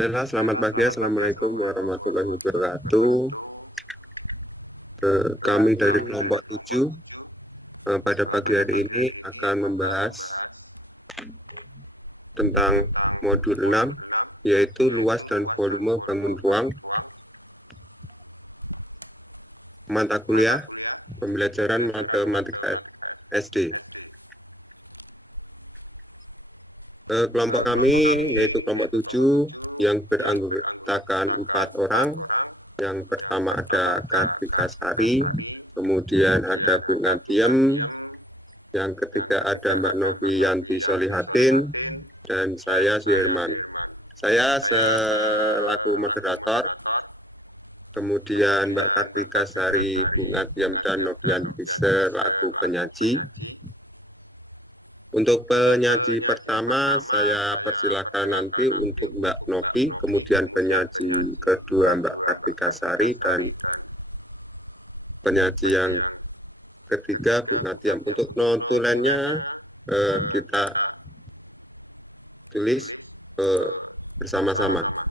Baiklah, selamat pagi. Assalamualaikum warahmatullahi wabarakatuh. Kami dari kelompok 7 pada pagi hari ini akan membahas tentang modul 6, yaitu luas dan volume bangun ruang, mata kuliah pembelajaran matematika SD. Kelompok kami yaitu kelompok 7 yang beranggotakan 4 orang. Yang pertama ada Kartika Sari, kemudian ada Bu Nadiem, yang ketiga ada Mbak Noviyanti Solihatin, dan saya Suherman. Saya selaku moderator, kemudian Mbak Kartika Sari, Bu Nadiem, dan Noviyanti selaku penyaji. Untuk penyaji pertama saya persilakan nanti untuk Mbak Novi, kemudian penyaji kedua Mbak Kartika Sari, dan penyaji yang ketiga Bu Nadiem. Untuk notulennya kita tulis bersama-sama.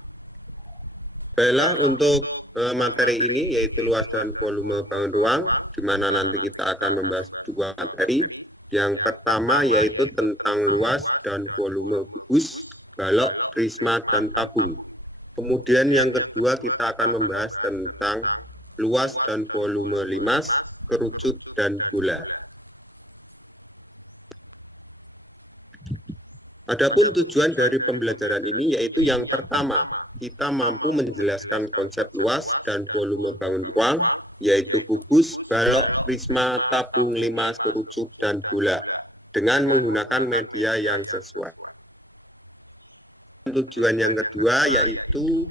Baiklah, untuk materi ini yaitu luas dan volume bangun ruang, di mana nanti kita akan membahas 2 materi. Yang pertama yaitu tentang luas dan volume kubus, balok, prisma, dan tabung. Kemudian yang kedua kita akan membahas tentang luas dan volume limas, kerucut, dan bola. Adapun tujuan dari pembelajaran ini yaitu yang pertama, kita mampu menjelaskan konsep luas dan volume bangun ruang, yaitu kubus, balok, prisma, tabung, limas, kerucut, dan bola, dengan menggunakan media yang sesuai. Tujuan yang kedua yaitu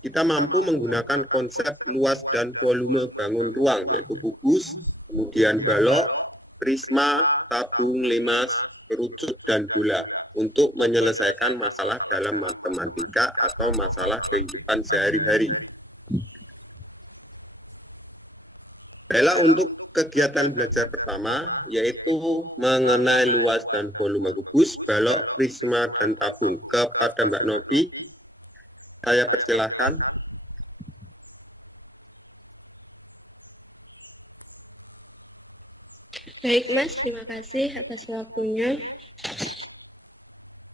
kita mampu menggunakan konsep luas dan volume bangun ruang, yaitu kubus, kemudian balok, prisma, tabung, limas, kerucut, dan bola, untuk menyelesaikan masalah dalam matematika atau masalah kehidupan sehari-hari. Baiklah, untuk kegiatan belajar pertama yaitu mengenai luas dan volume kubus, balok, prisma, dan tabung. Kepada Mbak Novi saya persilahkan. Baik Mas, terima kasih atas waktunya.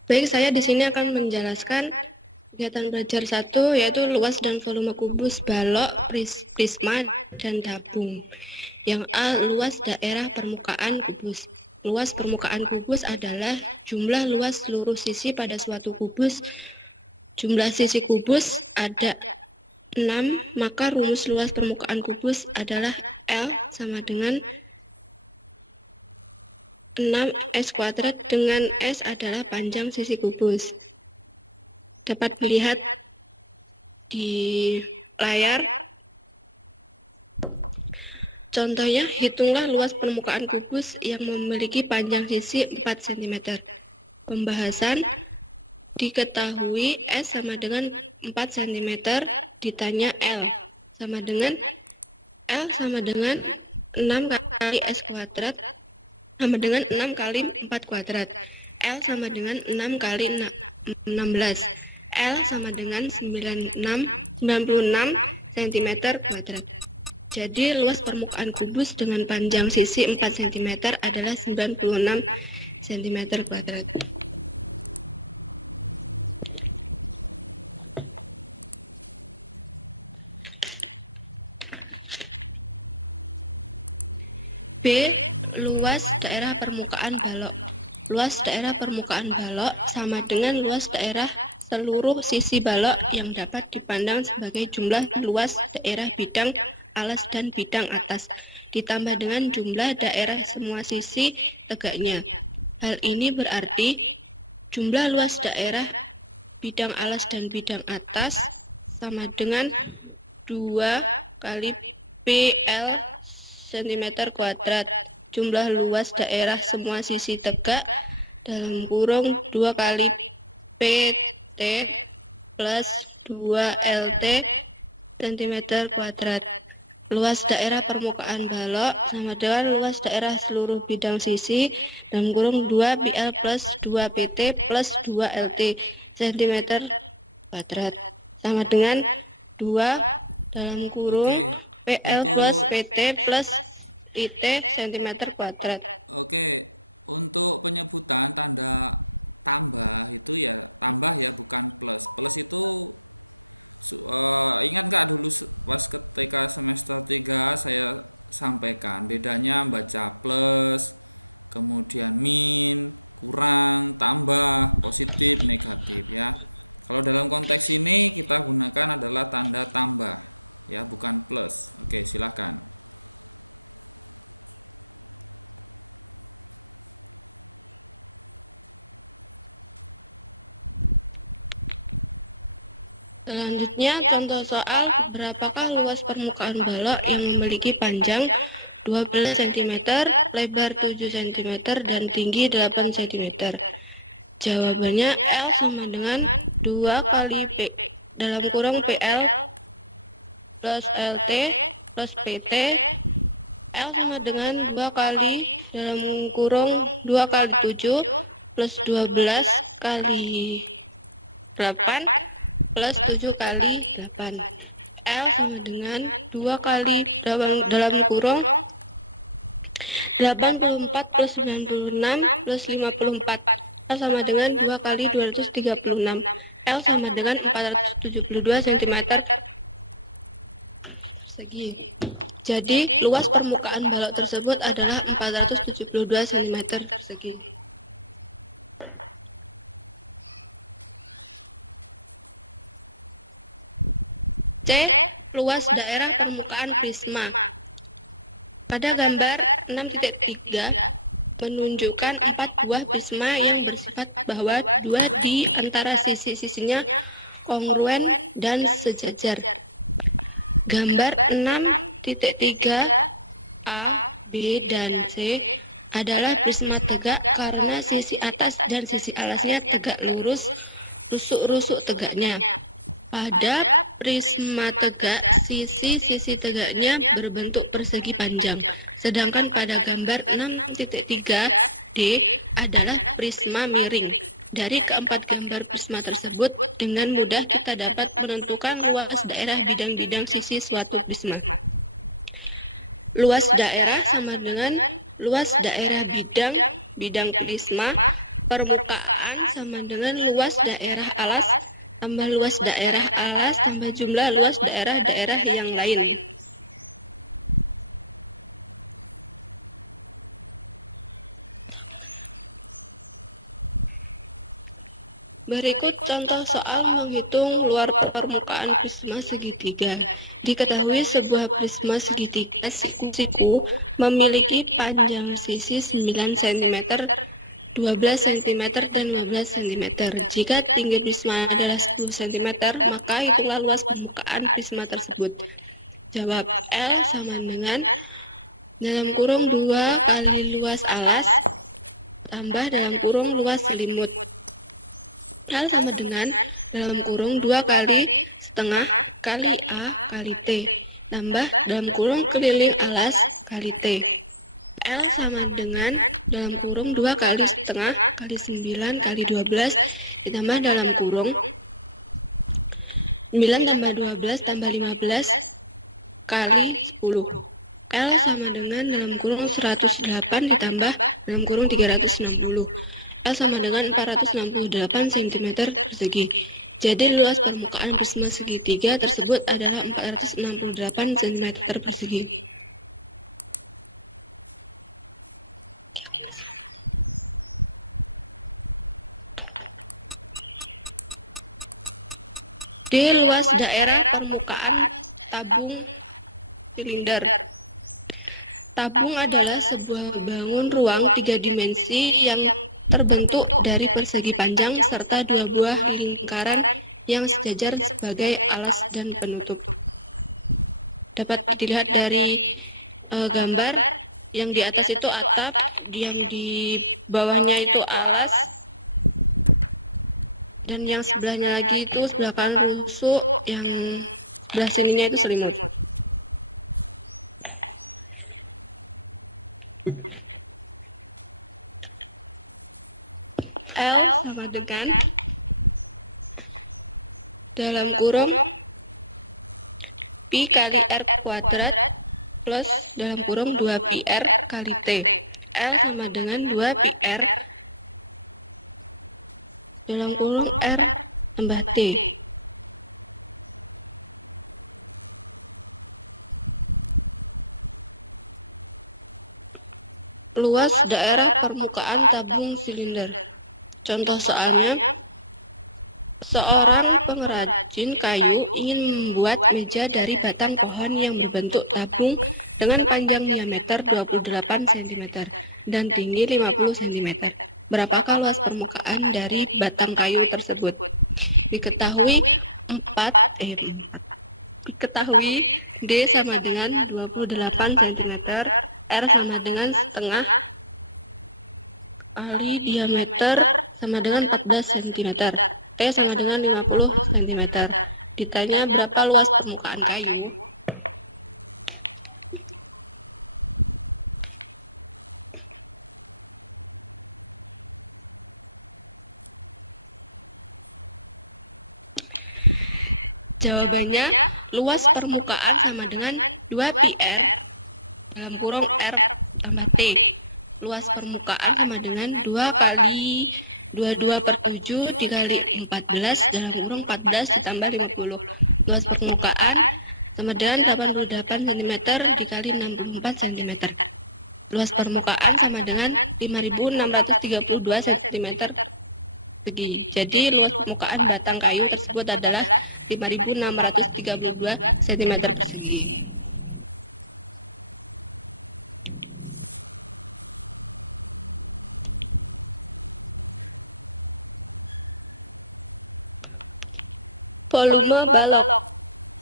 Baik, saya di sini akan menjelaskan kegiatan belajar 1 yaitu luas dan volume kubus, balok, prisma, dan tabung. Yang A, luas daerah permukaan kubus. Luas permukaan kubus adalah jumlah luas seluruh sisi pada suatu kubus. Jumlah sisi kubus ada 6, maka rumus luas permukaan kubus adalah L sama dengan 6S kuadrat, dengan S adalah panjang sisi kubus. Dapat dilihat di layar. Contohnya, hitunglah luas permukaan kubus yang memiliki panjang sisi 4 cm. Pembahasan: diketahui S sama dengan 4 cm, ditanya L sama dengan 6 kali S kuadrat sama dengan 6 kali 4 kuadrat. L sama dengan 6 kali 16. L sama dengan 96 cm kuadrat. Jadi luas permukaan kubus dengan panjang sisi 4 cm adalah 96 cm kuadrat. B, luas daerah permukaan balok. Luas daerah permukaan balok sama dengan luas daerah seluruh sisi balok yang dapat dipandang sebagai jumlah luas daerah bidang alas dan bidang atas, ditambah dengan jumlah daerah semua sisi tegaknya. Hal ini berarti jumlah luas daerah bidang alas dan bidang atas sama dengan 2 kali PL cm kuadrat. Jumlah luas daerah semua sisi tegak dalam kurung 2 kali PT plus 2 LT cm kuadrat. Luas daerah permukaan balok sama dengan luas daerah seluruh bidang sisi dalam kurung 2 BL plus 2 PT plus 2 LT cm kuadrat sama dengan 2 dalam kurung PL plus PT plus IT cm kuadrat. Oke, untuk penyebutan tanda tambah itu ya tambah ya, bukan plus. Plus itu ingat nggak dulu pas ketika semester 3 saya sampaikan bedanya baca plus, kemudian min, kurang, tambah, positif, negatif ya. Kalau dalam konteks ini kita gunakan adalah tanda tambah ya, bukan plus. Oke, silahkan. Selanjutnya contoh soal berapakah luas permukaan balok yang memiliki panjang 12 cm, lebar 7 cm, dan tinggi 8 cm. Jawabannya L sama dengan 2 kali P dalam kurung PL plus LT plus PT. L sama dengan 2 kali dalam kurung 2 kali 7 plus 12 kali 8 plus 7 kali 8. L sama dengan 2 kali dalam kurung 84 plus 96 plus 54. L sama dengan 2 kali 236. L sama dengan 472 cm persegi. Jadi luas permukaan balok tersebut adalah 472 cm persegi. C. Luas daerah permukaan prisma. Pada gambar 6.3 menunjukkan 4 buah prisma yang bersifat bahwa 2 di antara sisi-sisinya kongruen dan sejajar. Gambar 6.3 A, B, dan C adalah prisma tegak karena sisi atas dan sisi alasnya tegak lurus, rusuk-rusuk tegaknya. Pada prisma tegak, sisi-sisi tegaknya berbentuk persegi panjang. Sedangkan pada gambar 6.3 D adalah prisma miring. Dari keempat gambar prisma tersebut, dengan mudah kita dapat menentukan luas daerah bidang-bidang sisi suatu prisma. Luas daerah sama dengan luas daerah bidang prisma. Permukaan sama dengan luas daerah alas tambah luas daerah alas tambah jumlah luas daerah-daerah yang lain. Berikut contoh soal menghitung luar permukaan prisma segitiga. Diketahui sebuah prisma segitiga siku memiliki panjang sisi 9 cm, 12 cm, dan 15 cm. Jika tinggi prisma adalah 10 cm, maka itulah luas permukaan prisma tersebut. Jawab L sama dengan dalam kurung 2 kali luas alas tambah dalam kurung luas selimut. L sama dengan dalam kurung 2 kali setengah kali A kali T tambah dalam kurung keliling alas kali T. L sama dengan dalam kurung 2 kali setengah kali 9 kali 12 ditambah dalam kurung 9 tambah 12 tambah 15 kali 10. L sama dengan dalam kurung 108 ditambah dalam kurung 360. L sama dengan 468 cm persegi. Jadi luas permukaan prisma segitiga tersebut adalah 468 cm persegi. D. Luas daerah permukaan tabung silinder. Tabung adalah sebuah bangun ruang 3 dimensi yang terbentuk dari persegi panjang serta 2 buah lingkaran yang sejajar sebagai alas dan penutup. Dapat dilihat dari gambar yang di atas itu atap, yang di bawahnya itu alas, dan yang sebelahnya lagi itu sebelah kanan rusuk, yang sebelah sininya itu selimut. L sama dengan dalam kurung pi kali R kuadrat plus dalam kurung 2 pi R kali T. L sama dengan 2 pi R dalam kurung R tambah T. Luas daerah permukaan tabung silinder. Contoh soalnya, seorang pengrajin kayu ingin membuat meja dari batang pohon yang berbentuk tabung dengan panjang diameter 28 cm dan tinggi 50 cm. Berapakah luas permukaan dari batang kayu tersebut? Diketahui D sama dengan 28 cm, R sama dengan setengah, kali diameter sama dengan 14 cm, T sama dengan 50 cm. Ditanya berapa luas permukaan kayu? Jawabannya, luas permukaan sama dengan 2 pi R dalam kurung R tambah T. Luas permukaan sama dengan 2 kali 22 per 7 dikali 14 dalam kurung 14 ditambah 50. Luas permukaan sama dengan 88 mm dikali 64 cm. Luas permukaan sama dengan 5632 cm persegi. Jadi luas permukaan batang kayu tersebut adalah 5632 cm persegi. Volume balok.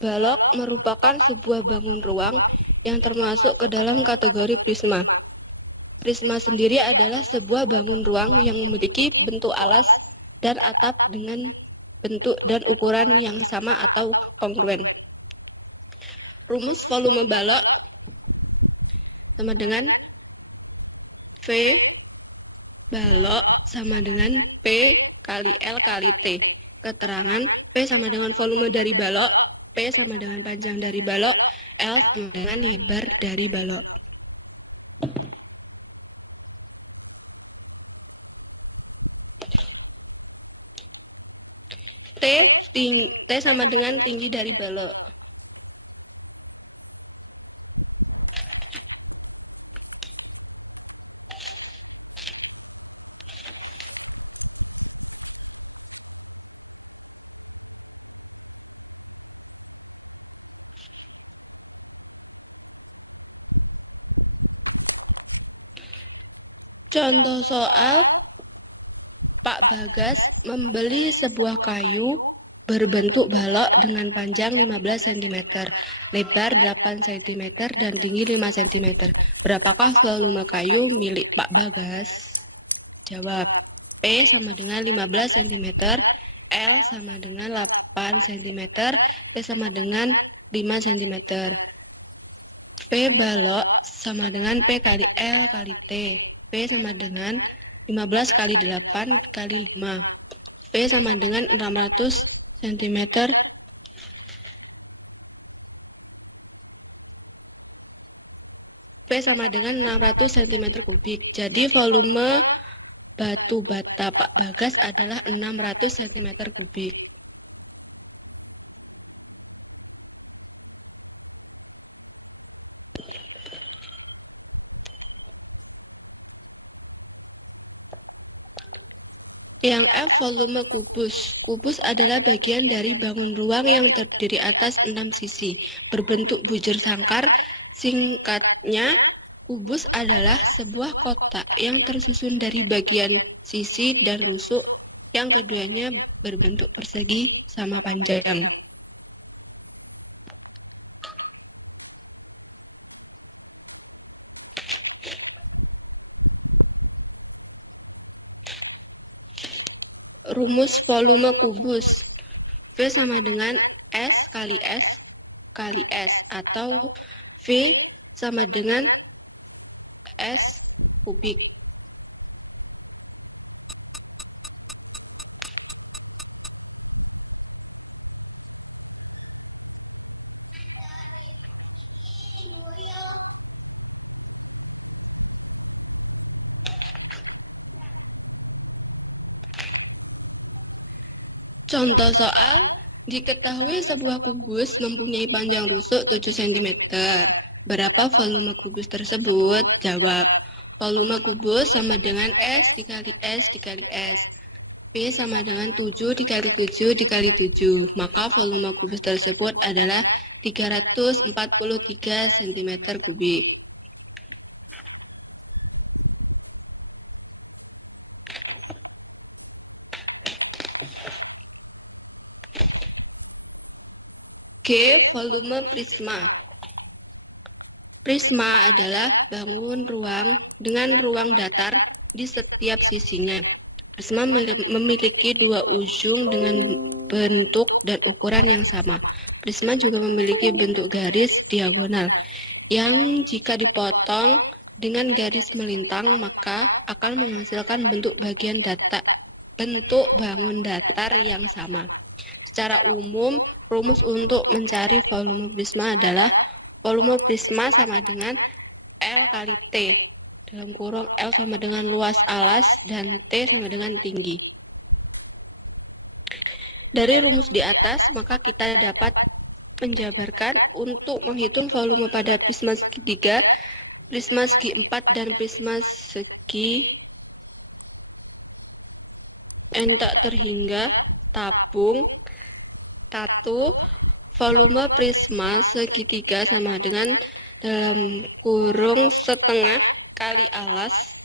Balok merupakan sebuah bangun ruang yang termasuk ke dalam kategori prisma. Prisma sendiri adalah sebuah bangun ruang yang memiliki bentuk alas dan atap dengan bentuk dan ukuran yang sama atau kongruen. Rumus volume balok sama dengan V balok sama dengan P kali L kali T. Keterangan P sama dengan volume dari balok, P sama dengan panjang dari balok, L sama dengan lebar dari balok. T sama dengan tinggi dari balok. Contoh soal, Pak Bagas membeli sebuah kayu berbentuk balok dengan panjang 15 cm, lebar 8 cm, dan tinggi 5 cm. Berapakah volume kayu milik Pak Bagas? Jawab, P sama dengan 15 cm, L sama dengan 8 cm, T sama dengan 5 cm. P balok sama dengan P kali L kali T. P sama dengan 15 kali 8 kali 5. P sama dengan 600 cm. P sama dengan 600 cm kubik. Jadi volume batu bata Pak Bagas adalah 600 cm kubik. Yang F volume kubus. Kubus adalah bagian dari bangun ruang yang terdiri atas 6 sisi, berbentuk bujur sangkar. Singkatnya, kubus adalah sebuah kotak yang tersusun dari bagian sisi dan rusuk yang keduanya berbentuk persegi sama panjang. Rumus volume kubus. V sama dengan S kali F kali S atau V sama dengan S kubik. Contoh soal, diketahui sebuah kubus mempunyai panjang busuk 7 cm. Berapa volume kubus tersebut? Jawab. Volume kubus sama dengan S dikali S dikali S. P sama dengan 7 dikali 7 dikali 7. Maka volume kubus tersebut adalah 343 cm3. G. Volume prisma. Prisma adalah bangun ruang dengan ruang datar di setiap sisinya. Prisma memiliki dua ujung dengan bentuk dan ukuran yang sama. Prisma juga memiliki bentuk garis diagonal yang jika dipotong dengan garis melintang maka akan menghasilkan bentuk bangun datar yang sama. Secara umum, rumus untuk mencari volume prisma adalah volume prisma sama dengan L kali T. Dalam kurung L sama dengan luas alas dan T sama dengan tinggi. Dari rumus di atas, maka kita dapat menjabarkan untuk menghitung volume pada prisma segitiga, prisma segi 4 dan prisma segi entak terhingga tabung. Volume prisma segitiga sama dengan dalam kurung setengah kali alas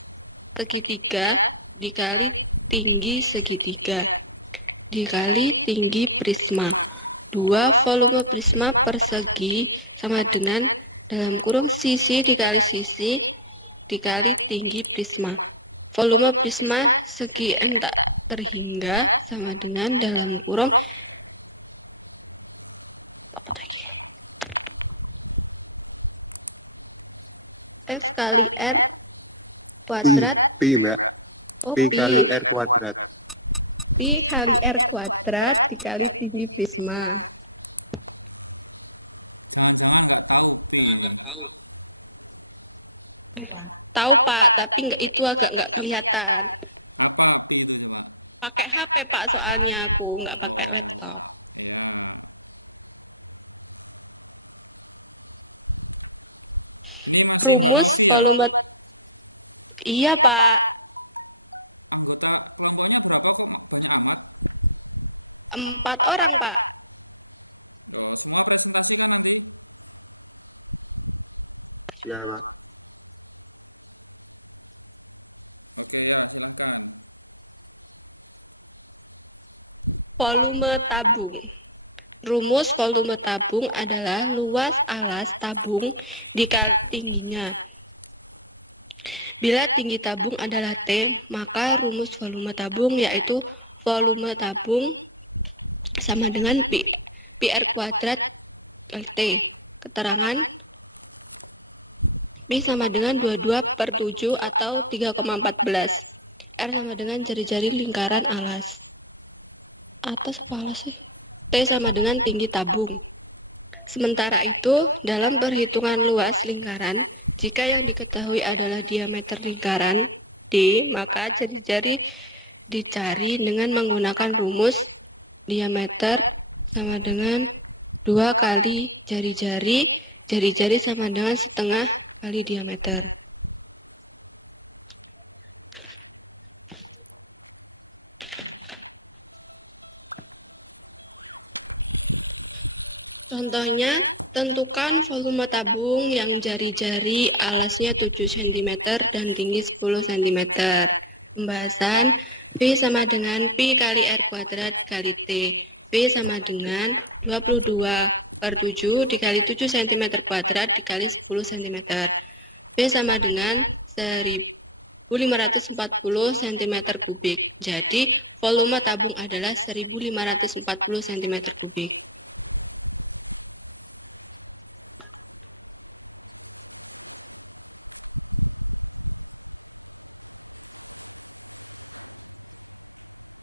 segitiga dikali tinggi segitiga dikali tinggi prisma. 2 volume prisma persegi sama dengan dalam kurung sisi dikali sisi dikali tinggi prisma. Volume prisma segi entak terhingga sama dengan dalam kurung F kali R kuadrat Pi, Mbak. Pi kali R kuadrat. Pi kali R kuadrat dikali tinggi prisma. Jangan-jangan nggak tahu pi ini. Tahu Pak, tapi itu agak nggak kelihatan. Apa pi itu coba? Pakai HP Pak, soalnya aku nggak pakai Oh, laptop. iya. Ini masih Mbak Novi ya? Iya Pak. Anggota kelompoknya berapa kok banyak amat? 4 orang Pak. Oh, semua presentasi kan nanti? Ya, Oke ya, silahkan. Volume tabung. Rumus volume tabung adalah luas alas tabung dikali tingginya. Bila tinggi tabung adalah T, maka rumus volume tabung yaitu volume tabung sama dengan Pi R kuadrat T. Keterangan Pi sama dengan 22/7 atau 3,14. R sama dengan jari-jari lingkaran alas. Atas kepala sih. T sama dengan tinggi tabung. Sementara itu, dalam perhitungan luas lingkaran, jika yang diketahui adalah diameter lingkaran D, maka jari-jari dicari dengan menggunakan rumus diameter sama dengan 2 kali jari-jari, jari-jari sama dengan setengah kali diameter. Contohnya, tentukan volume tabung yang jari-jari alasnya 7 cm dan tinggi 10 cm. Pembahasan P sama dengan Pi kali R kuadrat dikali T. P sama dengan 22/7 dikali 7 cm kuadrat dikali 10 cm. P sama dengan 1540 cm3. Jadi, volume tabung adalah 1540 cm3.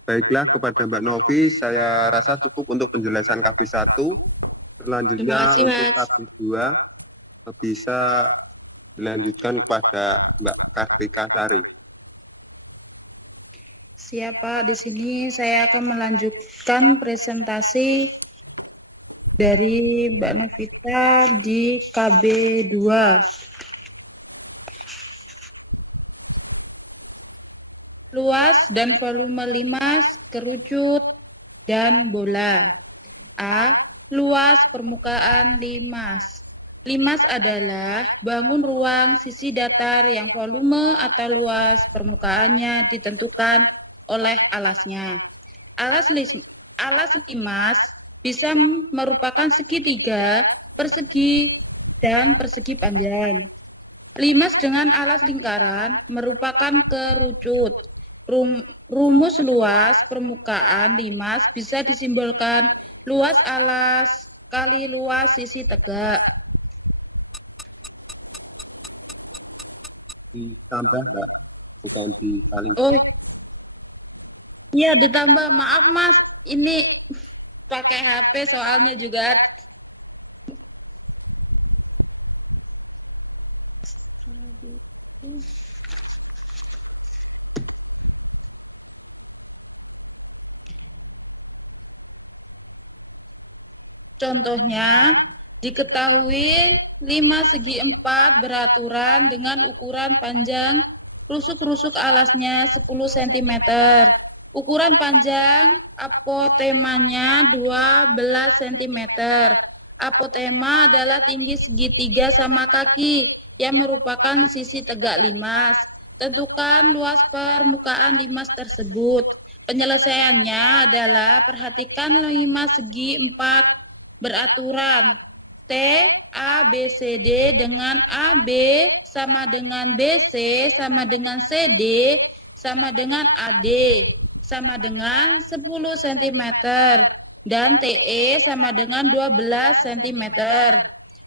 baiklah kepada Mbak Novi, saya rasa cukup untuk penjelasan kaki 1. Selanjutnya untuk kaki 2 bisa dilanjutkan kepada Mbak Kartika Sari. Siapa di sini saya akan melanjutkan presentasi dari Mbak Novita di KB 2. Luas dan volume limas, kerucut, dan bola. A. Luas permukaan limas. Limas adalah bangun ruang sisi datar yang volume atau luas permukaannya ditentukan oleh alasnya. Alas limas bisa merupakan segitiga, persegi, dan persegi panjang. Limas dengan alas lingkaran merupakan kerucut. Rumus luas permukaan limas bisa disimbolkan luas alas kali luas sisi tegak. Oh, iya ditambah. Maaf Mas, ini pakai HP soalnya juga. Contohnya, diketahui 5 segi 4 beraturan dengan ukuran panjang rusuk-rusuk alasnya 10 cm. Ukuran panjang apotemanya 12 cm. Apotema adalah tinggi segitiga sama kaki yang merupakan sisi tegak limas. Tentukan luas permukaan limas tersebut. Penyelesaiannya adalah perhatikan 5 segi 4 beraturan T, A, B, C, D dengan AB sama dengan BC sama dengan CD sama dengan AD sama dengan 10 cm dan TE sama dengan 12 cm.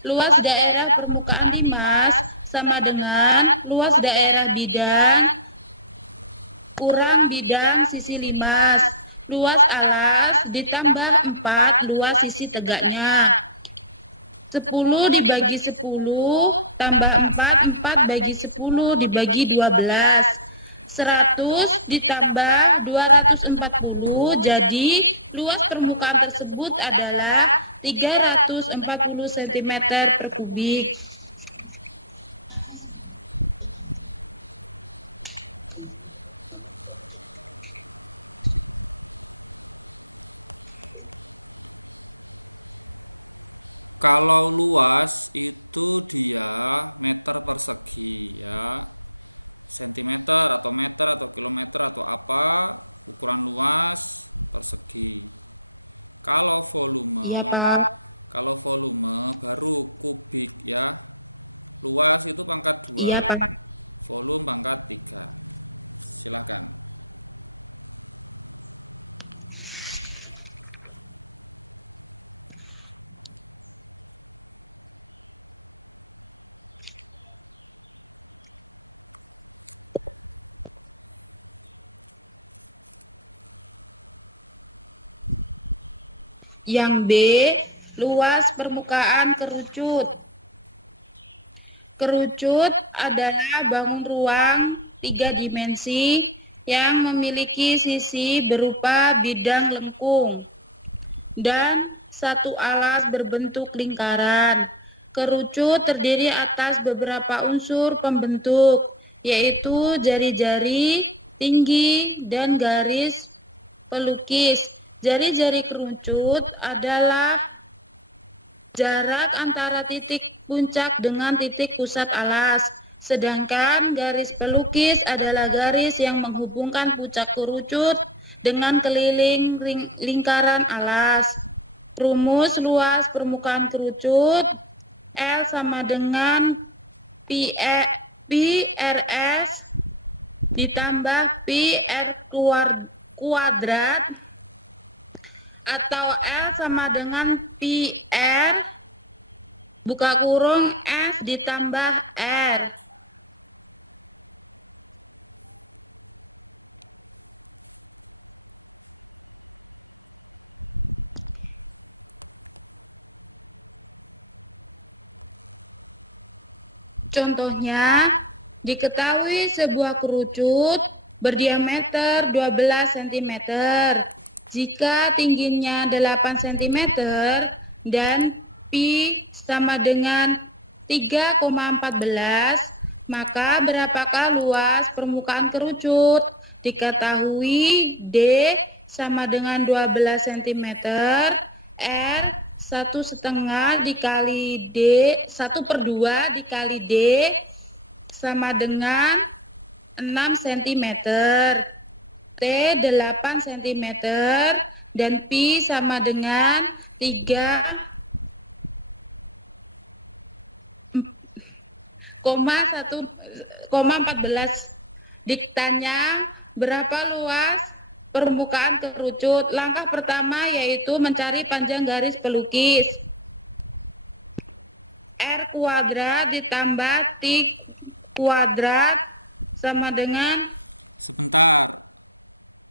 Luas daerah permukaan limas sama dengan luas daerah bidang kurang bidang sisi limas. Luas alas ditambah 4 luas sisi tegaknya. 10 dibagi 10 tambah 4, 4 bagi 10 dibagi 12. 100 ditambah 240, jadi luas permukaan tersebut adalah 340 cm per kubik. Kalau luas itu dia meter persegi ya, sentimeter atau meter atau kilometer atau apa, ukuran luas persegi. Kalau volume, Iya, Pak. kalau volume baru kubik ya. Luas itu pangkat 2, Iya, Pak. volume pangkat 3. Silakan. Yang B, luas permukaan kerucut. Kerucut adalah bangun ruang 3 dimensi yang memiliki sisi berupa bidang lengkung dan satu alas berbentuk lingkaran. Kerucut terdiri atas beberapa unsur pembentuk, yaitu jari-jari, tinggi, dan garis pelukis. Jari-jari kerucut adalah jarak antara titik puncak dengan titik pusat alas, sedangkan garis pelukis adalah garis yang menghubungkan puncak kerucut dengan keliling lingkaran alas. Rumus luas permukaan kerucut L sama dengan PRS ditambah PR kuadrat atau L sama dengan PR buka kurung S ditambah R. Contohnya, diketahui sebuah kerucut berdiameter 12 cm. Jika tingginya 8 cm dan pi sama dengan 3,14, maka berapakah luas permukaan kerucut? Diketahui D sama dengan 12 cm, R 1,5 dikali D, 1/2 dikali D sama dengan 6 cm, T 8 cm, dan pi sama dengan 3,14. Ditanya berapa luas permukaan kerucut? Langkah pertama yaitu mencari panjang garis pelukis. R kuadrat ditambah T kuadrat sama dengan, Sebentar.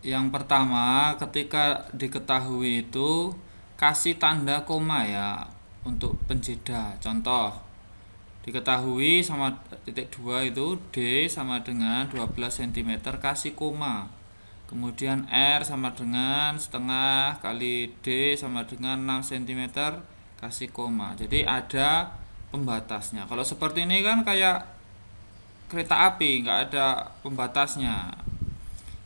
Yang pertama, ketika diketahui itu kasih tanda koma ya untuk penjeda. Contoh, diketahui sama titik 2 itu D sama dengan 12 cm, kasih koma. Kemudian R sama dengan setengah kali D sama dengan 6 cm, kasih koma. Jadi ada pembatasnya. Kalau seperti ini kan kayak kereta api, nggak ada pembatasnya.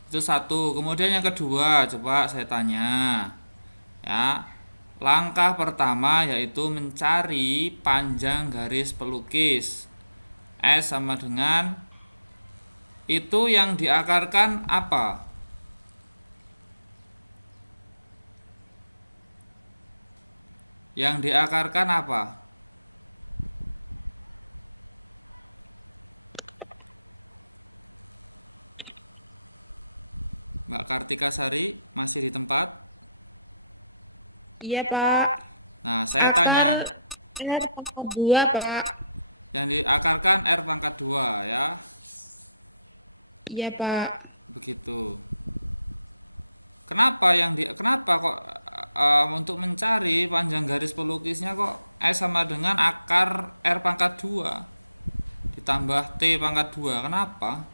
Itu satu. Kemudian yang kedua, coba saya tanya ya. Langkah pertama yaitu mencari panjang garis pelukis. S sama dengan, itu yang diakarkan apa? Yang diakarkan apa? Mbak Kartika Sari masih di tempat? iya Pak. Nah, saya tanya. R pangkat 2 Pak. Yang diakarkan R pangkat 2 ya. Iya Pak. Begitu. Kenapa kok untuk mencari panjang garis pelukisnya kok S sama dengan akar R pangkat 2 ditambah T pangkat 2? Kenapa?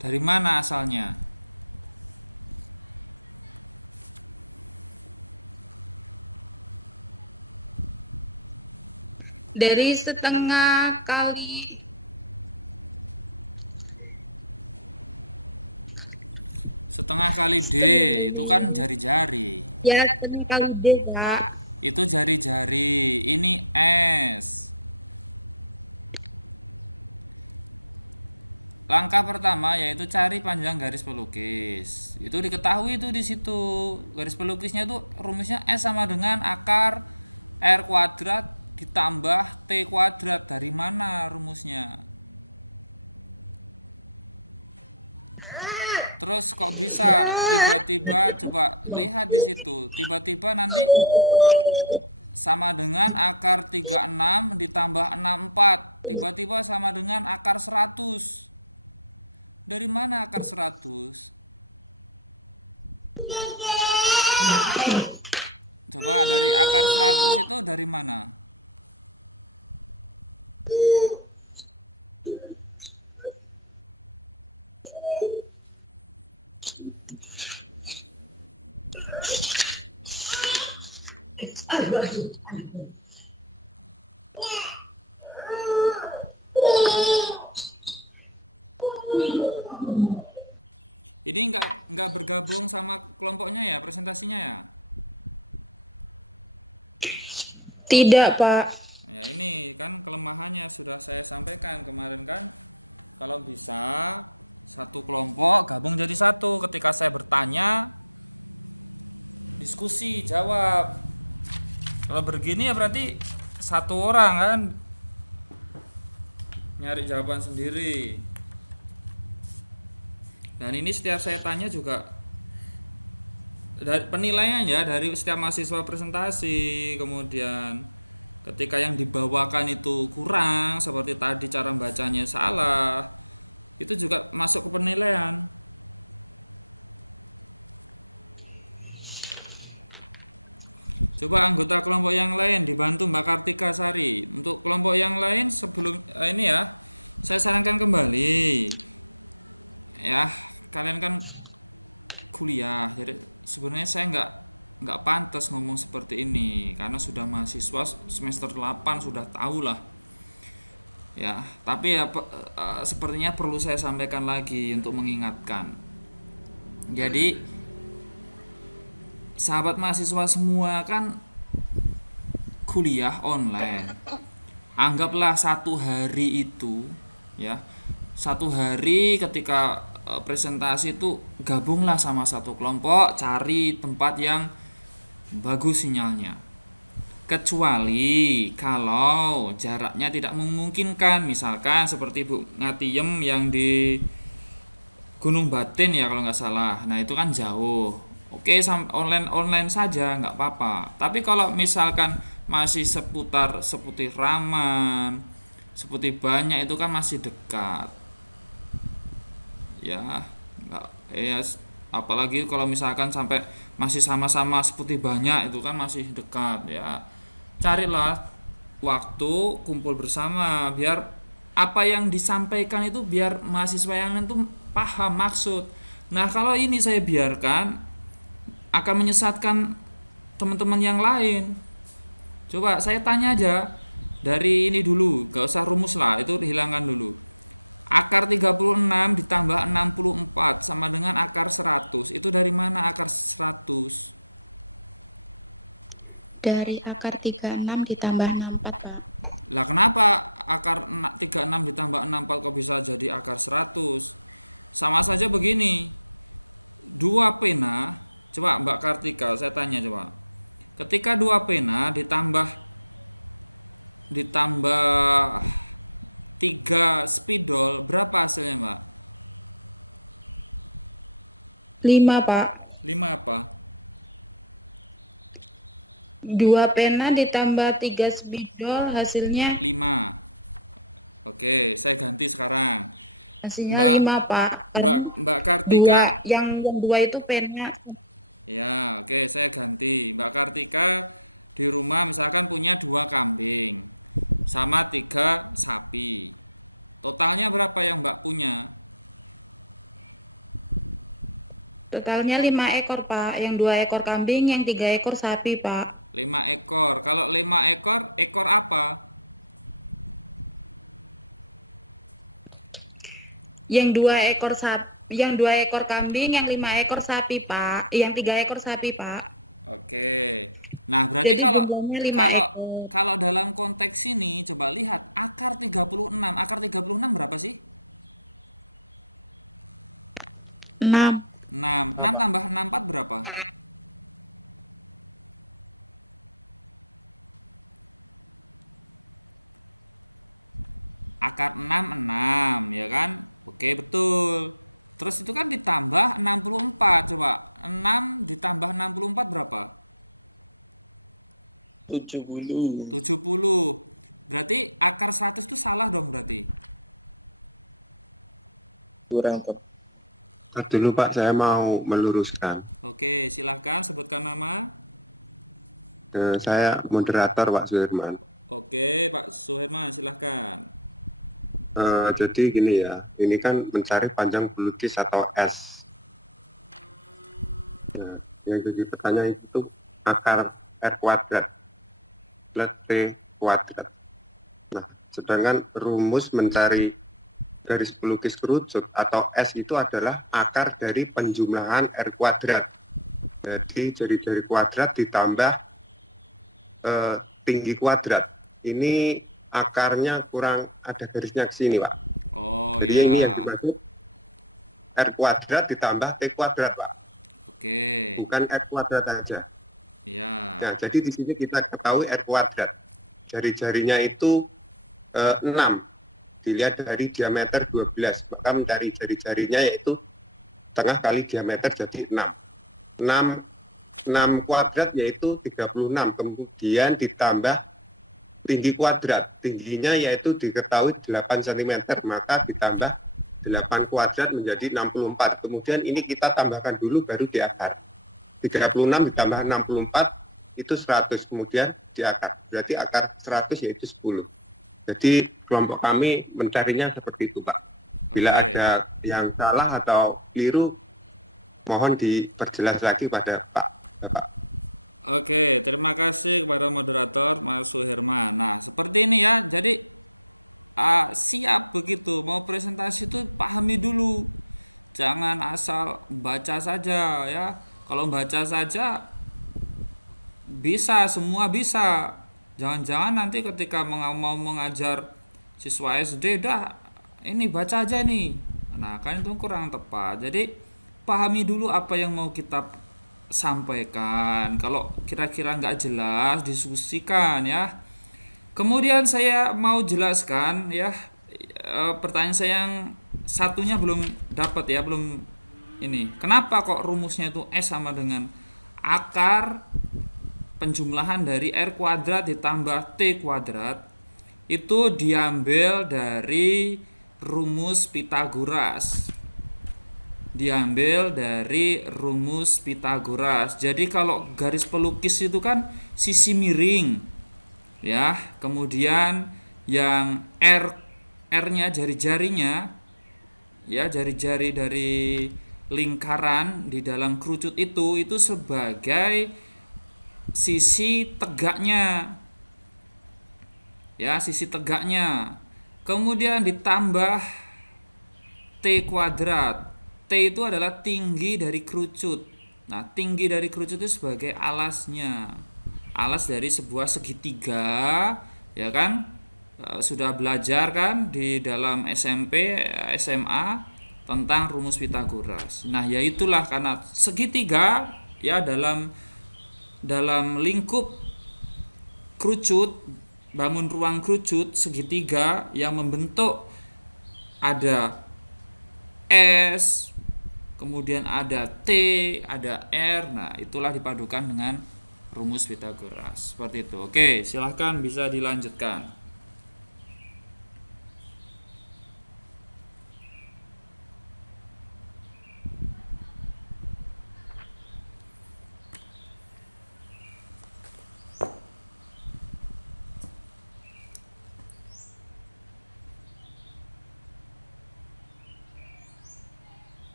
Dari mana asalnya? Dari setengah kali D itu kan jari-jari. ya setengah kali D Pak. Itu jari-jari. Ini S. Langkah pertama yaitu cari panjang garis pelukis. Itu diketahui itu di situ. Garis pelukisnya itu rumusnya S sama dengan akar R kuadrat ditambah T kuadrat. Dari mana rumusnya? Terus kok bisa tiba-tiba, coba lihat di situ. Tiba-tiba nanti sama dengan akar 36 ditambah 64. Tiba-tiba sama dengan akar 100. Dari mana akar 100? Coba dari akar 100 itu dari mana? Ini nggak bergabung sama kelompoknya ya, presentasinya ya? Tidak Pak. Ya ini kan kelemahannya sudah saya sampaikan kemarin kan. Kalau bisa satu kelompok gabung jadi satu. Ketika saya bertanya, diskusi, jawab. Kalau begini ya berarti satu orang kan nyari jawaban sendiri. Dan ini setiap saya tanya juga dari penilaian ya, dari setiap mahasiswa presentasi. Kemudian ketika yang dibawakan itu kurang, seperti tadi cara bacanya salah, itu juga masuk ke penilaian. Coba anggota kelompok yang lain dibantu Mbak Kartika Sari. Untuk kelompok yang lain sebelum ini ya, saya sarankan kembali. Ya, kalian kan kuliah, jadi sebenarnya saya nggak pantas ngomong seperti ini karena sudah mahasiswa semester 8 sudah tahu lah. Ya, tapi ya sepertinya perlu saya sampaikan lagi untuk mengingatkan. Jadi sahabat mahasiswa semua kan kuliah online. Anggaplah satu hari itu ya, satu hari ketika presentasi itu gabunglah sama satu kelompok, cari tempat yang bagus sinyalnya. Kecuali kalau jaraknya tidak memungkinkan, misalkan seperti Bu Ngatiem yang di Gunung Batin ya kalau nggak salah. Nah itu kan jauh. Oke, online saja nggak apa-apa. Tapi kalau misalkan masih seputar Raman, Seputi Banyak itu kan masih dekat. Ya, nggak apalagi kalau misalkan sampai masih sama-sama Seputi Banyak itu kan masih dekat ya. Carilah waktu kumpul bersama biar apa yang disampaikan itu biar mahasiswa yang lain tuh paham maksud. Nah, kalau ini saya biarkan akan menyesatkan teman-teman yang lain. Coba saya tanya aja dari ini dulu, gak usah rumus lah, itu dihilangkan dulu. Akar 36 ditambah 64 sama dengan akar 100. Itu dari mana akar 100? Dari akar 36 ditambah 64, Pak. Lah kenapa akar 36 ditambah 64 kok bisa jadi akar 100? Sama saja begini. Dua pena, coba Mbak Kartika saya tanya coba. Ketika dua pena ditambah 3 spidol, berapa hasilnya, Mbak? 5, Pak. 5 apa? 2 pena ditambah 3 spidol hasilnya 5. Oke, saya ganti sekarang. hasilnya 5, Pak. Mbak Kartika. Yang 2 itu pena. Ya, oke, saya ganti. Mbak Kartika di rumah misalkan punya 2 kambing sama 3 sapi. Totalnya berapa yang Mbak punya? Totalnya 5 ekor, Pak. Yang 2 ekor kambing, yang 3 ekor sapi, Pak. 5 ekor. Kalau 5 ekor apa? Yang 2 ekor sapi, yang 2 ekor kambing, yang 5 ekor sapi, Pak. Yang 3 ekor sapi, Pak. Oke. Nah, berarti Jadi jumlahnya 5 ekor. kalau dalam konteks ini coba lihat akar 36. Akar 36 berapa sih? 6. 6 tambah 64 berapa? Akar 6 ya kan? Oke, betul. Terus itu kan ditambah 64. Coba 6 ditambah 64 berapa? 70. 70. Berarti akar 100 itu salah dong berarti. Kurang, Pak. Dulu Pak, saya mau meluruskan. Oke, silahkan sebutkan nama. Saya moderator Pak Suherman. Oke, Pak Suherman, silahkan. Jadi gini ya, ini kan mencari panjang pelukis atau S. Nah, yang jadi pertanyaan itu akar R kuadrat plus T kuadrat. Nah, sedangkan rumus mencari garis pelukis kerucut atau S itu adalah akar dari penjumlahan R kuadrat. Jadi jari-jari kuadrat ditambah tinggi kuadrat. Ini akarnya kurang ada garisnya ke sini, Pak. Oh, jadi ya. ini yang dimaksud R kuadrat ditambah T kuadrat, Pak. Oke. Bukan R kuadrat saja. Ya. Nah, jadi di sini kita ketahui R kuadrat. Jari-jarinya itu 6. Dilihat dari diameter 12. Maka mencari jari-jarinya yaitu tengah kali diameter jadi 6. 6 kuadrat yaitu 36. Kemudian ditambah tinggi kuadrat, tingginya yaitu diketahui 8 cm, maka ditambah 8 kuadrat menjadi 64. Kemudian ini kita tambahkan dulu baru di akar. 36 ditambah 64 itu 100, kemudian di akar. Berarti akar 100 yaitu 10. Jadi kelompok kami mencarinya seperti itu, Pak. Bila ada yang salah atau keliru, mohon diperjelas lagi pada Bapak. Oke, terima kasih kepada moderator Mas Suherman. Nah, seperti ini ya. Jadi siap begitu mau presentasi itu pahami dulu. Jangan asal baca saja ya. Kalau baca saja bisa, semua bisa. Jangan-jangan nanti ketika mau mengajar siswa SD ini baca aja nih. Nah, kan itu kurang tepat. Jadi pahami dulu apa yang mau kita sampaikan. Kalau kira-kira nggak jelas, diskusikan ya. Kemudian saya mau jelaskan ya, pertanyaan saya yang satunya belum dapat ya, belum ini. Kenapa kok rumusnya itu S sama dengan akar penjumlahan dari R kuadrat ditambah T kuadrat itu diambil dari rumus Pythagoras. Jadi kalau garis pelukis itu kan sisi miring ya, kemudian yang R-nya jari-jarinya ya, jari-jari dari lingkaran di dalam kerucut itu sebagai sisi tegaknya ya, sisi tegaknya. Kemudian ditambah T kuadrat. T itu adalah tinggi dari kerucut. Nah, tinggi dari kerucut itu sebagai alasnya. Alas dari sebuah segitiga, ya kan? Sudah belajar kan di dalam SMP, SMA tentang rumus Pythagoras. Nah, ya itulah karena segitiga ya dalam lingkup kerucut, bangun ruang kerucut segitiga yang membentuk ada S, kemudian ada T, ada R. Nah, itulah dipadukan dengan rumus Pythagoras. Seperti itu. Oke, silahkan bisa dilanjutkan.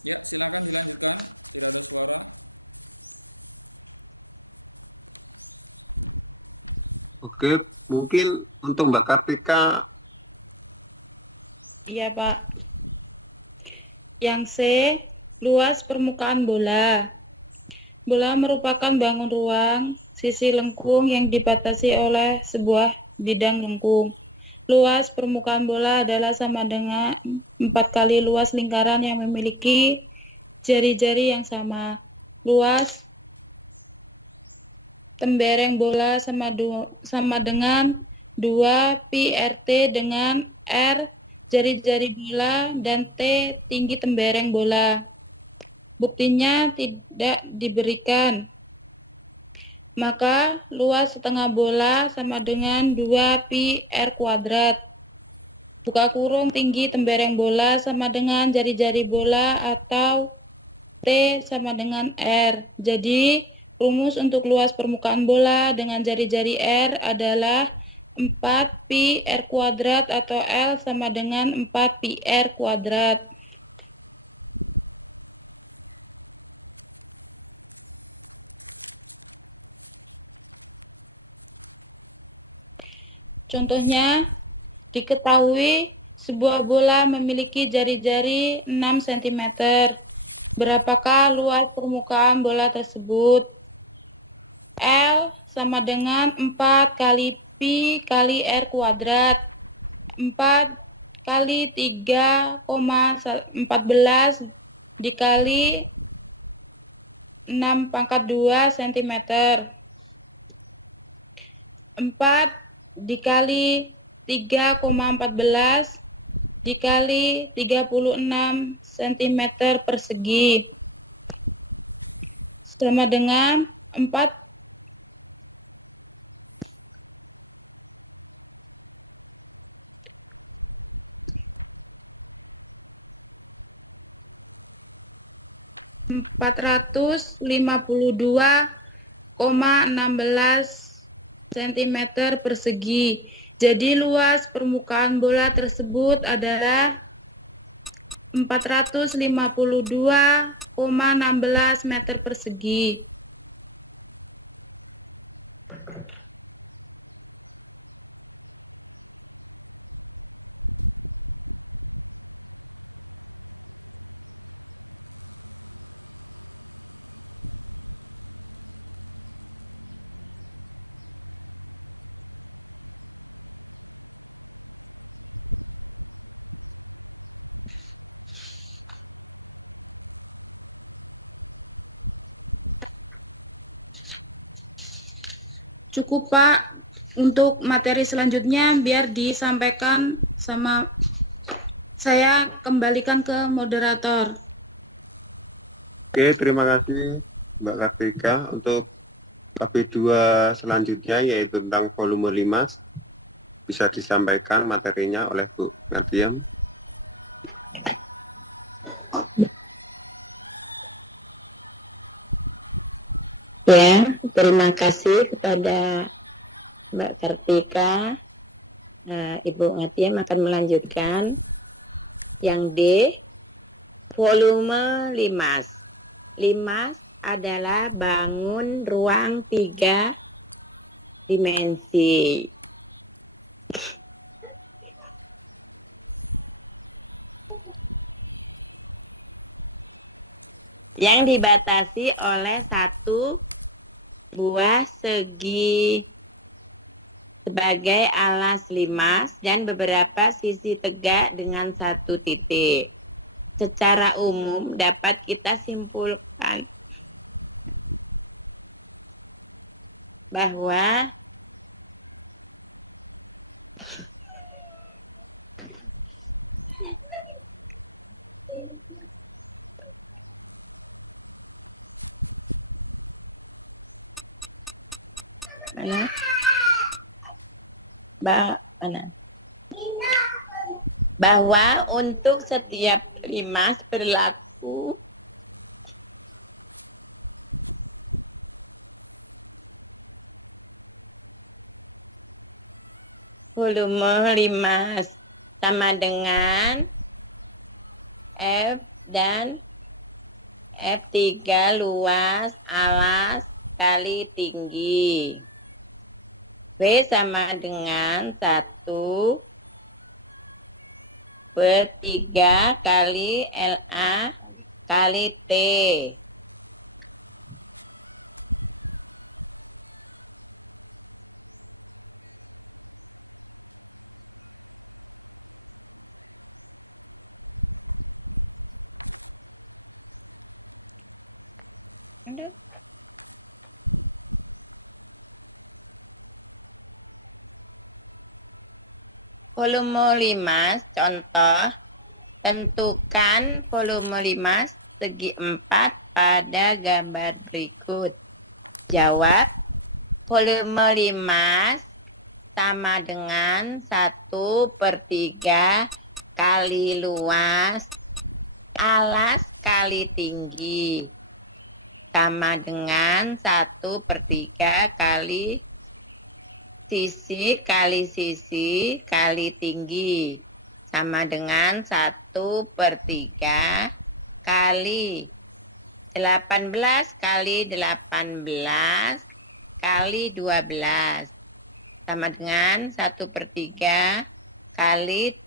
Ya, silakan dilanjutkan. Tidak ada suara. Oke, mungkin untuk Mbak Kartika. Iya, Pak. Yang C, luas permukaan bola. Bola merupakan bangun ruang sisi lengkung yang dibatasi oleh sebuah bidang lengkung. Luas permukaan bola adalah sama dengan 4 kali luas lingkaran yang memiliki jari-jari yang sama. Luas tembereng bola sama dengan 2 pi RT dengan R jari-jari bola dan T tinggi tembereng bola. Buktinya tidak diberikan. Maka luas setengah bola sama dengan 2 pi R kuadrat. Buka kurung tinggi tembereng bola sama dengan jari-jari bola atau T sama dengan R. Jadi rumus untuk luas permukaan bola dengan jari-jari R adalah 4 pi R kuadrat atau L sama dengan 4 pi R kuadrat. Contohnya, diketahui sebuah bola memiliki jari-jari 6 cm. Berapakah luas permukaan bola tersebut? L sama dengan 4 kali pi kali R kuadrat. 4 kali 3,14 dikali 6 pangkat 2 cm. 4 dikali 3,14 dikali 36 cm persegi sama dengan 4 4 452,16 cm persegi. Jadi luas permukaan bola tersebut adalah 452,16 meter persegi. Cukup Pak, untuk materi selanjutnya biar disampaikan sama saya, kembalikan ke moderator. Oke, terima kasih Mbak Kartika. Untuk tabel 2 selanjutnya yaitu tentang volume 5 bisa disampaikan materinya oleh Bu Nadia. Ya, terima kasih kepada Mbak Kartika. Ibu Ngatiam akan melanjutkan yang D, volume 5. 5 adalah bangun ruang 3 dimensi. Yang dibatasi oleh satu buah segi sebagai alas limas dan beberapa sisi tegak dengan satu titik. Secara umum dapat kita simpulkan bahwa bahwa untuk setiap limas berlaku volume limas sama dengan F dan F3 luas alas kali tinggi. V sama dengan 1/3 kali LA kali T. Volume limas, contoh, tentukan volume limas segi 4 pada gambar berikut. Jawab, volume limas sama dengan 1/3 kali luas alas kali tinggi sama dengan 1/3 kali sisi kali tinggi sama dengan 1/3 kali 18 kali 18 kali 12 sama dengan 1/3 kali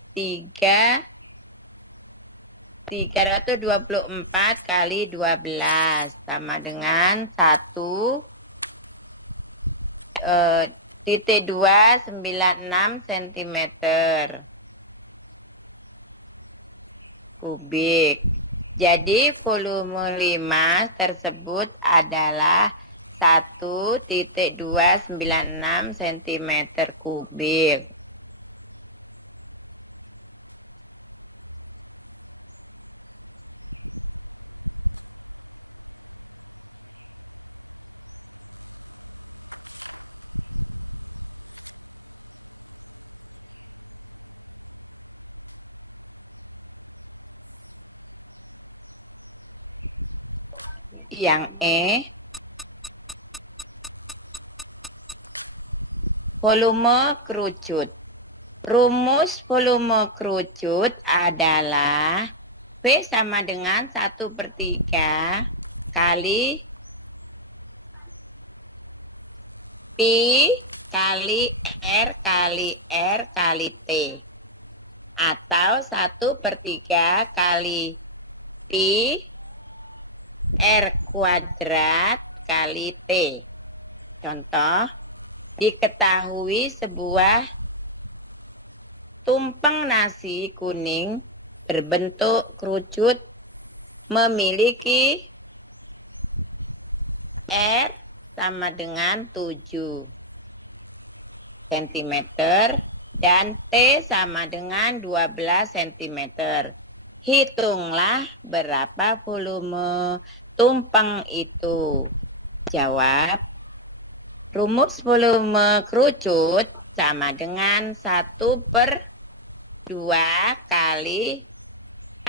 324 kali 12 sama dengan 1,296 cm kubik. Jadi volume limas tersebut adalah 1,296 cm kubik. Yang E, volume kerucut. Rumus volume kerucut adalah V sama dengan 1/3 kali P kali R kali R kali T, atau 1/3 kali P R kuadrat kali T. Contoh, diketahui sebuah tumpeng nasi kuning berbentuk kerucut memiliki R sama dengan 7 cm dan T sama dengan 12 cm. Hitunglah berapa volume tumpeng itu. Jawab, rumus volume kerucut sama dengan 1/2 kali P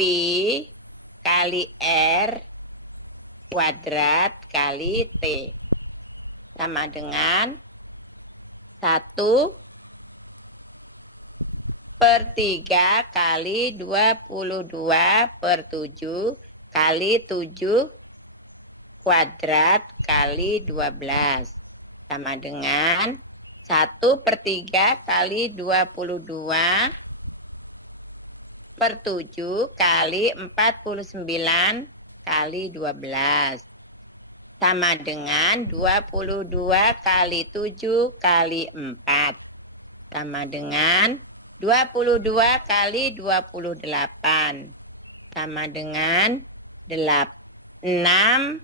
kali R kuadrat kali T, sama dengan 1/3 kali 22/7 kali 7 kuadrat kali 12, sama dengan 1/3 kali 22/7 kali 49 kali 12, sama dengan 22 kali 7 kali 4, sama dengan 22 kali 28, sama dengan 616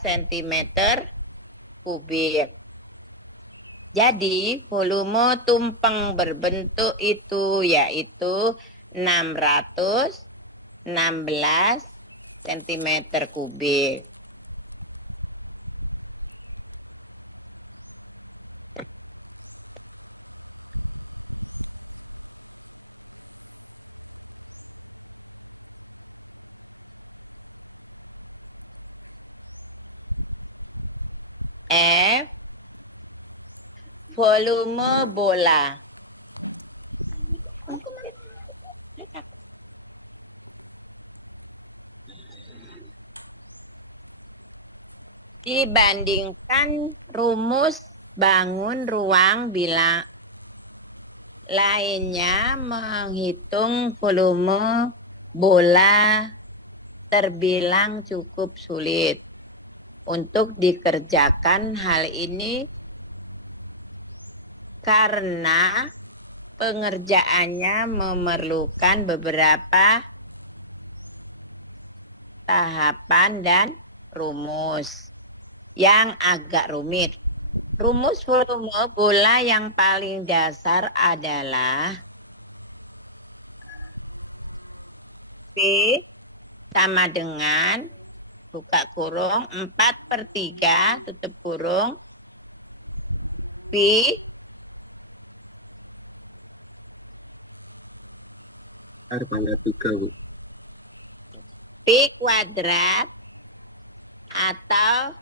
cm kubik. Jadi volume tumpeng berbentuk itu yaitu 616 cm kubik. F, volume bola. Dibandingkan rumus bangun ruang bila lainnya menghitung volume bola terbilang cukup sulit. Untuk dikerjakan hal ini karena pengerjaannya memerlukan beberapa tahapan dan rumus yang agak rumit. Rumus volume bola yang paling dasar adalah P sama dengan buka kurung 4/3 tutup kurung P pangkat 3, Bu. P kuadrat atau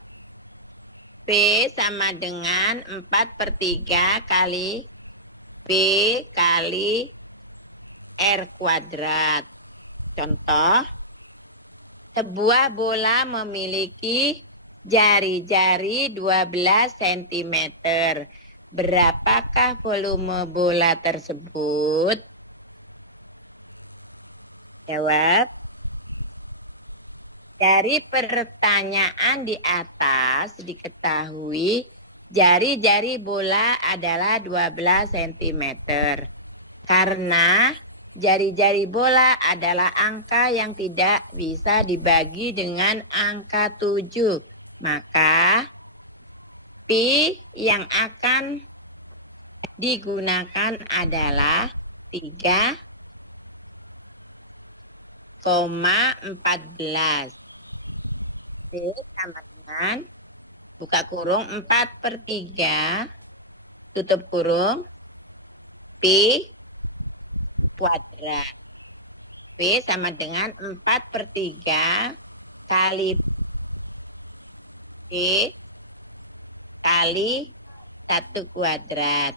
P sama dengan 4/3 kali P kali R kuadrat. Contoh, sebuah bola memiliki jari-jari 12 cm. Berapakah volume bola tersebut? Jawab. Dari pertanyaan di atas diketahui jari-jari bola adalah 12 cm. Karena jari-jari bola adalah angka yang tidak bisa dibagi dengan angka 7. Maka Pi yang akan digunakan adalah 3,14. P sama dengan buka kurung 4/3 tutup kurung P kuadrat. P P sama dengan 4/3 kali P kali 1 kuadrat.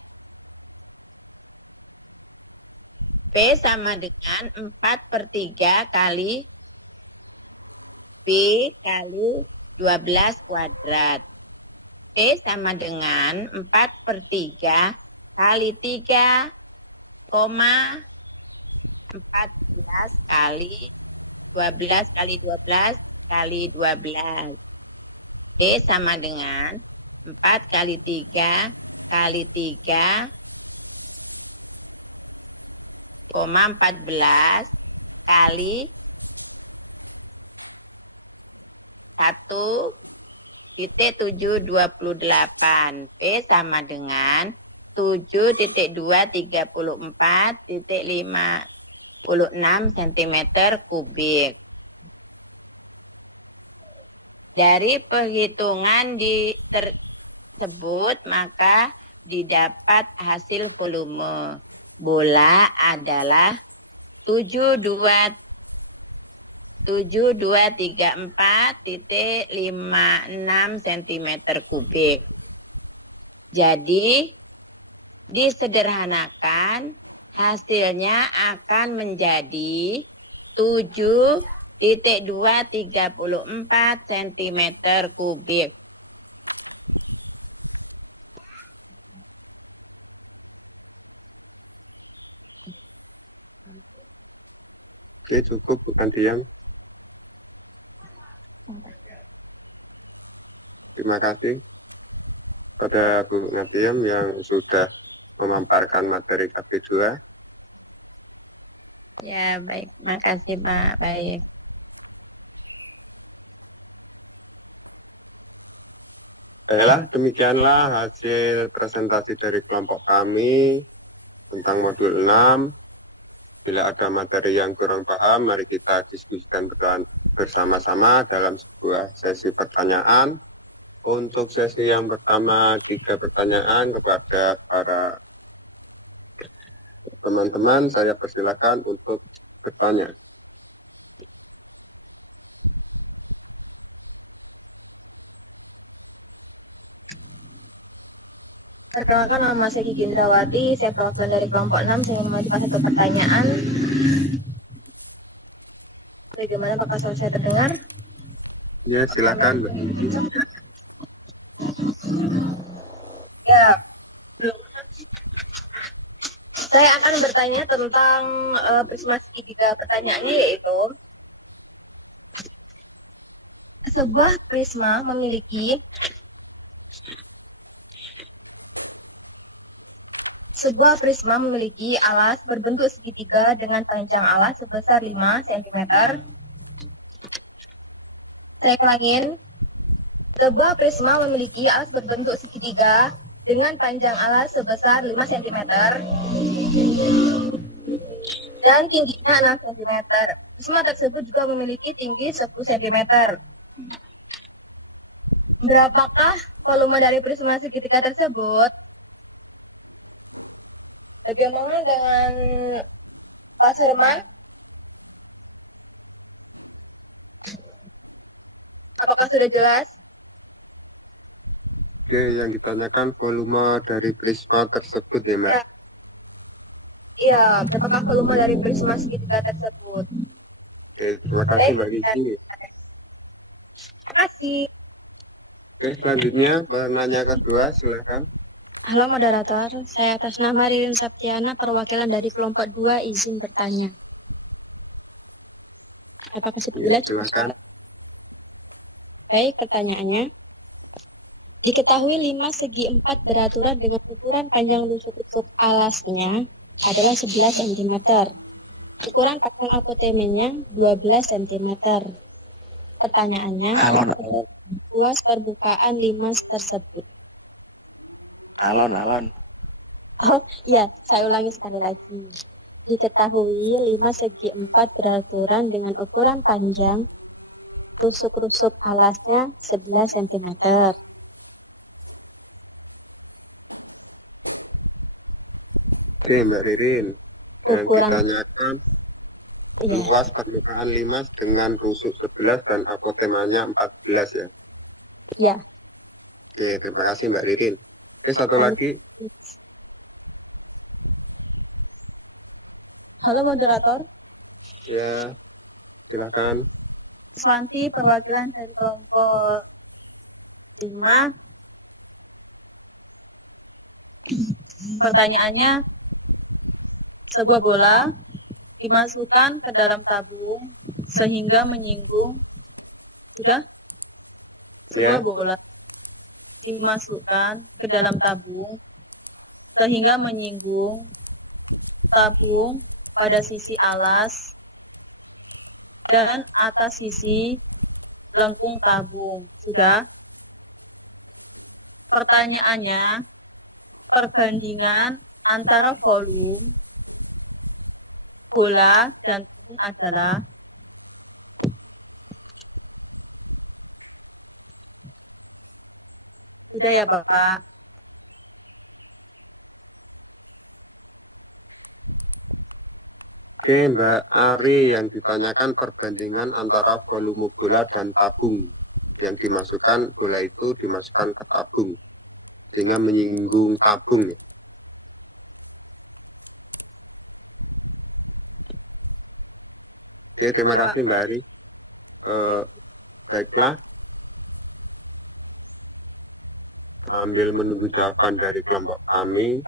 P sama dengan 4/3 kali P kali 12 kuadrat. P sama dengan 4/3 kali 3,14 kali 12 kali 12 kali 12. P sama dengan 4 kali 3 kali 3,14 kali 1,728. P sama dengan 7.234.56 cm kubik. Dari perhitungan tersebut maka didapat hasil volume bola adalah 7234.56 cm kubik. Jadi disederhanakan hasilnya akan menjadi 7,234 cm kubik. Oke, cukup bukan diam. Terima kasih pada Bu Ngatiam yang sudah memaparkan materi KP2. Ya, baik. Makasih, Pak. Baik. Baiklah, demikianlah hasil presentasi dari kelompok kami tentang modul 6. Bila ada materi yang kurang paham, mari kita diskusikan bersama-sama dalam sebuah sesi pertanyaan. Untuk sesi yang pertama, 3 pertanyaan kepada para teman-teman. Saya persilakan untuk bertanya. Perkenalkan, nama saya Gigi Indrawati, saya perwakilan dari kelompok 6. Saya mengajukan satu pertanyaan. Bagaimana, apakah suara saya terdengar? Ya, silakan. Ya, saya akan bertanya tentang prisma segitiga. Pertanyaannya yaitu, sebuah prisma memiliki alas berbentuk segitiga dengan panjang alas sebesar 5 cm. Saya ulangin. Sebuah prisma memiliki alas berbentuk segitiga dengan panjang alas sebesar 5 cm dan tingginya 6 cm. Prisma tersebut juga memiliki tinggi 10 cm. Berapakah volume dari prisma segitiga tersebut? Bagaimana dengan Pak Serman? Apakah sudah jelas? Oke, yang ditanyakan volume dari prisma tersebut ya, Mbak? Ya. Iya, berapakah volume dari prisma segitiga tersebut? Oke, terima kasih Mbak Gigi. Terima kasih. Oke, selanjutnya penanya kedua, silakan. Halo moderator, saya atas nama Ririn Saptiana, perwakilan dari kelompok 2, izin bertanya. Apakah sudah Silakan. Baik, pertanyaannya. Diketahui 5 segi 4 beraturan dengan ukuran panjang tusuk-tusuk alasnya adalah 11 cm. Ukuran panjang alkotemennya 12 cm. Pertanyaannya, luas permukaan 5 tersebut. Alon. Oh ya, saya ulangi sekali lagi. Diketahui 5 segi 4 beraturan dengan ukuran panjang rusuk-rusuk alasnya 11 cm. Oke, Mbak Ririn, yang Ukuran. ditanyakan Iya. Luas permukaan 5 dengan rusuk 11 dan apotemanya 14 ya. Iya. Oke, terima kasih Mbak Ririn. Oke, satu lagi. Halo moderator, Ya, silakan. Swanti perwakilan dari kelompok 5. Pertanyaannya, sebuah bola dimasukkan ke dalam tabung sehingga menyinggung. Sudah? Sebuah Ya. bola dimasukkan ke dalam tabung sehingga menyinggung tabung pada sisi alas dan atas sisi lengkung tabung. Sudah? Pertanyaannya, perbandingan antara volume bola dan tabung adalah sudah ya Bapak? Oke, Mbak Ari, yang ditanyakan perbandingan antara volume bola dan tabung. Yang dimasukkan, bola itu dimasukkan ke tabung, sehingga menyinggung tabung. Oke, terima kasih Mbak Ari. Baiklah, sambil menunggu jawaban dari kelompok kami,